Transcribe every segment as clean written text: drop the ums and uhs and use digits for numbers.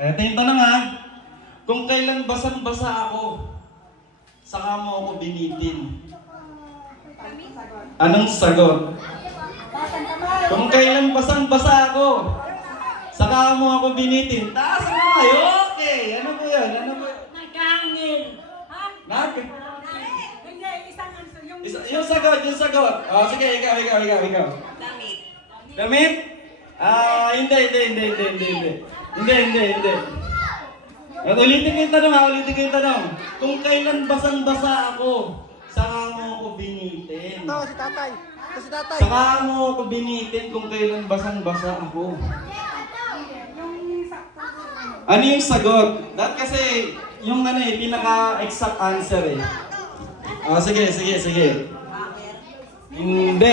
Ito yung tanong ha. Kung kailan basang-basa ako, saka mo ako binitin. Anong sagot? Kung kailan basang-basa ako, saka mo ako binitin. Taas mo kayo. Okay. Ano po yun? Ano po yun? Nagkangin. Nag? Hindi, isang answer. Yung sagot, yung sagot. Oh, sige, ikaw. Damit. Damit? Hindi. Ulitin ko yung tanong. Kung kailan basang-basa ako, saka mo ako binitin. Ito, si tatay. Saka mo ako binitin kung kailan basang-basa ako. Ano yung sagot? Dahil kasi, yung pinaka-exact answer eh. Sige. Hindi.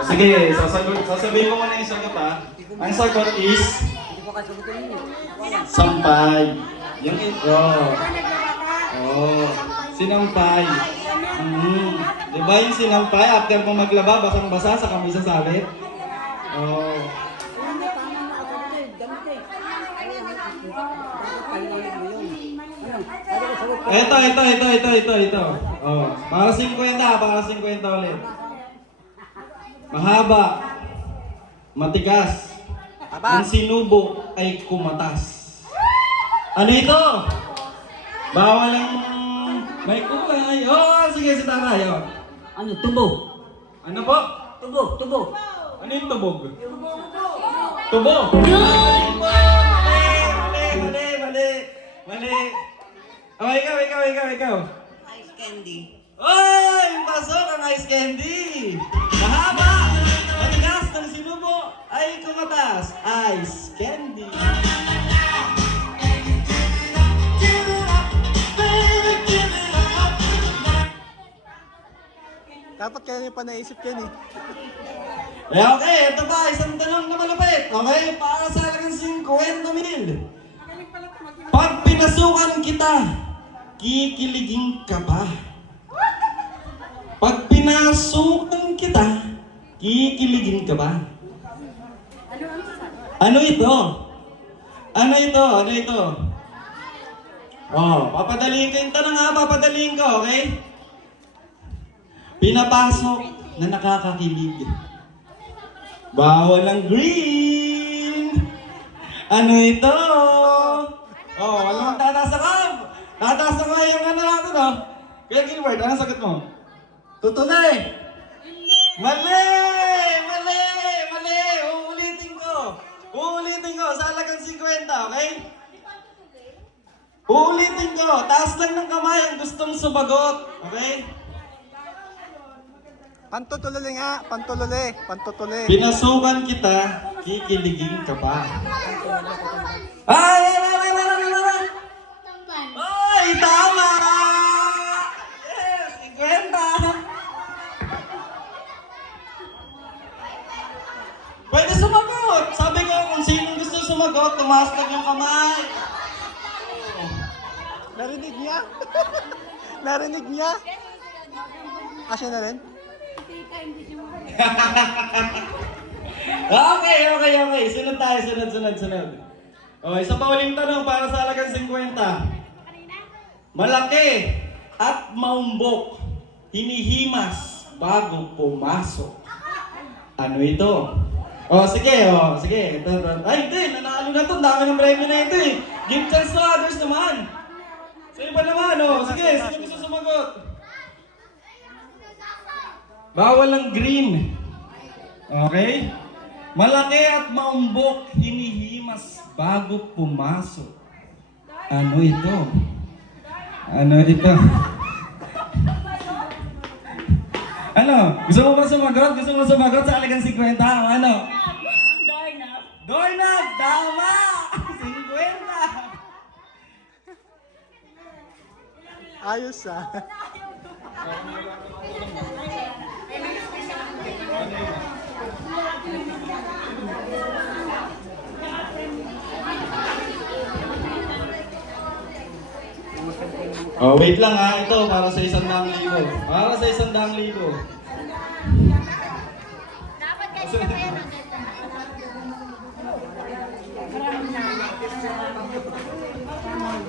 Sige, sasabihin ko muna yung sagot ha. Ang sagot is sampay. Yung intro. Sinampay. Di ba yung sinampay? After mo maglaba, basang-basa, saka may sasalit? Ito. Para 50 ulit. Mahaba. Matigas. Ang sinubo ay kumatas. Ano ito? Bawal ang may kulay. Sige, si tama. Ano? Tubo. Ano po? Tubo. Ano yung tubog? Tubo? Mali. Ikaw. Ice candy. Oy! Pasok ang ice candy! Mahaba! Matigas ng sinubo ay kumatas. Ice candy. Dapat kaya niyo pa naisip yan eh. Okay, ito pa. Isang tanong na malapit. Okay, para sa halagang 50,000. Pag pinasukan kita, kikiligin ka ba? Pag pinasukan kita, kikiligin ka ba? Ano ito? Papadaliin ko yung tanong ha, papadaliin ko, okay? Pinapasok na nakakakilig. Bawal ang green! Ano ito? Walang tataas na kam! Tataas na nga yung natin, Kaya Gilbert, anong sagot mo? Tutunay! Mali! Uulitin ko sa halagang 50, okay? Uulitin ko. Taas lang ng kamay ang gustong sumagot, okay? Pantutuli nga. Pantutuli. Pinasukan kita, kikiligin ka ba? Ay! Ay, tama! Yes, 50! Pwede sumagot! Sabi ko kung sinong gusto sumagot, tumaas lang yung kamay. Narinig niya? Asya na rin? Okay. Sunod tayo. Isa pa uling tanong para sa halagang 50. Malaki at maumbok, hinihimas bago pumasok. Ano ito? Sige. Ay, hindi. Nanalo na ito. Dami ng premyo na ito eh. Give chance to others naman. Sa iba naman, Sige, sino gusto sumagot? Bawal ang green. Okay? Malaki at maumbok, hinihimas bago pumasok. Ano ito? Gusto mo ba sumagot? Sa halagang 50? Ano? Doorknob! Tama! 50! Ayos ah. Wait lang ha. Ito para sa 100,000. Para sa 100,000.